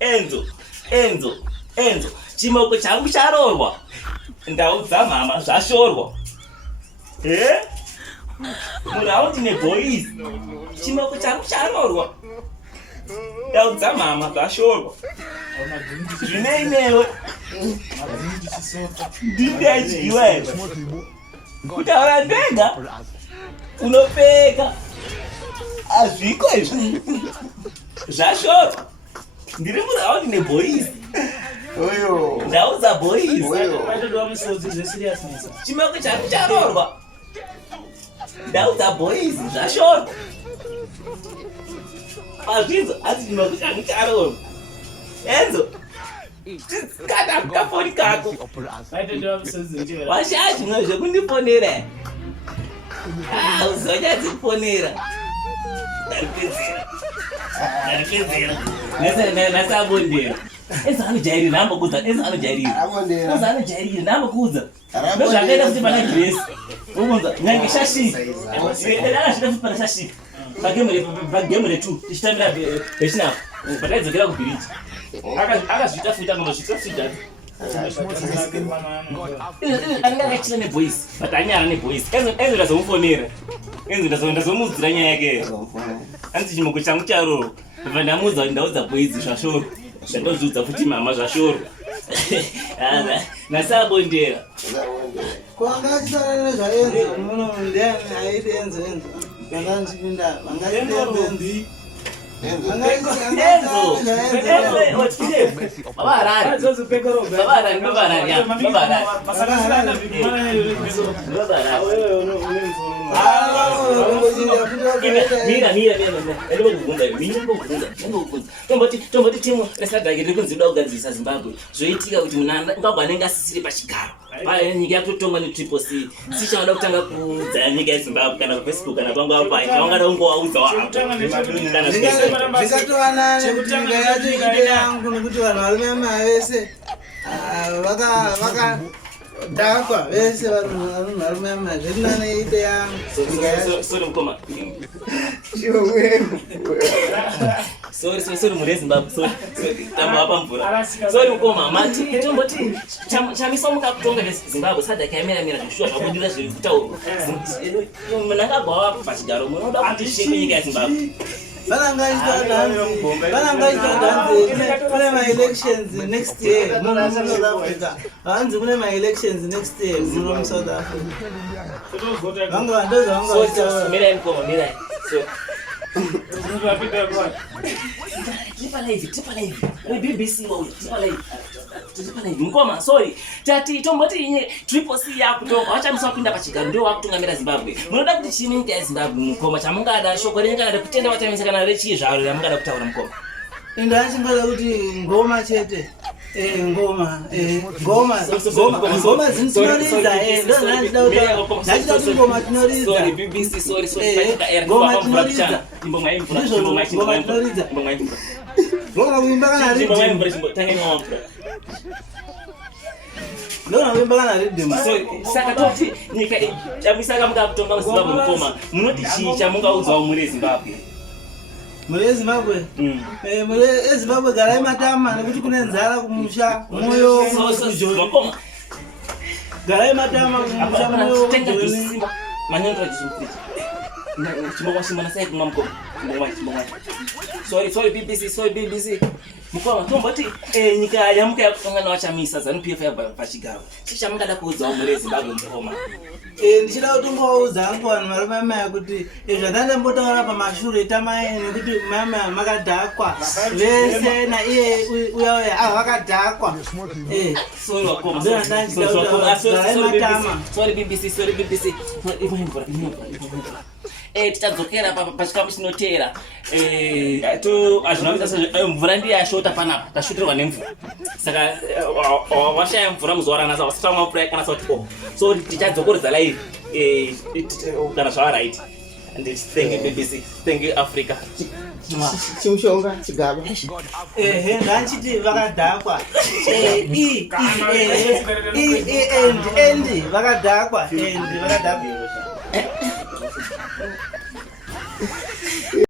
Enzo, chimoko changu charorwa. Ndaudza mama zvashorwa. Muraundi neboys. Chimoko changu charorwa. Ndaudza mama zvashorwa. Zvineinewe. Ndidyajiwe. Kutaura ndega. Unopeka. Azviko izvi. Zvashorwa. Ndiri muraundi neboys. Oyo. Ndaudza boys. Vatodwa musodzi zve-seriousness. Chimoko changu charorwa. Ndaudza boys zvashorwa. Azvizo asi chimoko changu charorwa. Enzo. Kana kafoni kako. Vatodwa musodzi zve-seriousness. Washaya zvimwe zvekundifonera. Uzonyadzifonera. Ndaripedzera. Nasabondera. Enzo anojairira nambokuudza. Enzo anojairira nambokuudza. Ndozvakaita kuti pana Grace. Ubunza nyange shashi. Akasvika futi pana shashi. Pagame re2 tichitambira vechinapo. Pataidzokera kubiriji. Akazviita futi akandosvika futi. Angakachira neboys, but anyara neboys. Enzo ndazomufonera. Enzo ndazomuudzira nyaya yake. Anzi chimoko changu charoro. Ndamuudza ndaudza boys zvashoro. Ndozviudza futi mama zvashoro. Nasabondera. Kwangachitara nezvaenzo muno ndiani aiti Enzo. Kanganchipinda vangaiti tomboti timu resadhake riri kunzi uda kugadzirisa Zimbabwe zvoitika kuti munhu ngagwa anenge asisiri pachigaro nyika yatotongwa netriple C sichauda kutanga kuudza nyika yeZimbabwe kana paFacebook kana panguva pai chaungada kungovaudza zvikatovanane kuti nyika yacho ide yangu nekuti vanhu varume vese vakadhakwa vese varume zvirinane ide yangu. Sorry mukoma. Sorry muri Zimbabwe. Sorry tamba apa mvura. Sorry mukoma mati tomboti chamisa mukakutonga Zimbabwe sadhaka yamira zvishua zvakudira zviri kutaurwa. Munangagwa pachigaro munoda kuti sheke nyika yeZimbabwe. Kune ma-elections next year muno South Africa. Hanzi kune ma-elections next year muno South Africa. Mirai mukoma, mirai. Tripa live. BBC mukoma, sorry. Tati tomboti triple C yakutonga wachamisa kupinda pachigaro ndio wakutungamira Zimbabwe. Munoda kuti chimi nyika yeZimbabwe mukoma chamungada shoko renyu kana kutenda watamisa kana rechi zvaro ramungada kutaura mukoma. Ndachingoda kuti ngoma chete. Ngoma dzinoridza ndachida kuti ngoma tinoridza. Sorry BBC sorry. Ngoma tinoridza. Ndogona kuimba kana rhythm. Ndogona kuimba kana rhythm. Saka toti nyika yamisaka mukakutonga muZimbabwe mukoma munoti chii chamungaudzawo muri Zimbabwe? Muri Zimbabwe? Muri Zimbabwe garai matama nekuti kune nzara kumusha moyo kujoni. Garai matama kumusha moyo kujoni. Manyondro chimpiti. Chimbowa simana sai kumwa mukoma. Sorry BBC. Mukoma tomboti nyika yamuka yakutonga nawachamisa ZANU-PF yabva pachigaro. Chichamungada kuudzawo muri Zimbabwe mukoma. Ndichida kutongoudza hangu vanhu varume kuti zvandandambotaura pamashure tamai nekuti mama makadhakwa vese naiye uya vakadhakwa. Sorry wakoma. Sorry BBC. Tichadzokera pachikapu chinoteera. Azvinoita mvura ndiye yashota panapa tashutirwa nemvura. Saka washaya mvura muzuva ranhasi wasitama mvura yakanasa kuti so tichadzokoredza live kana zvava right. And thank you BBC, thank you Africa. Chimushonga chigaba. Ndanchiti vakadhakwa. Vakadhakwa.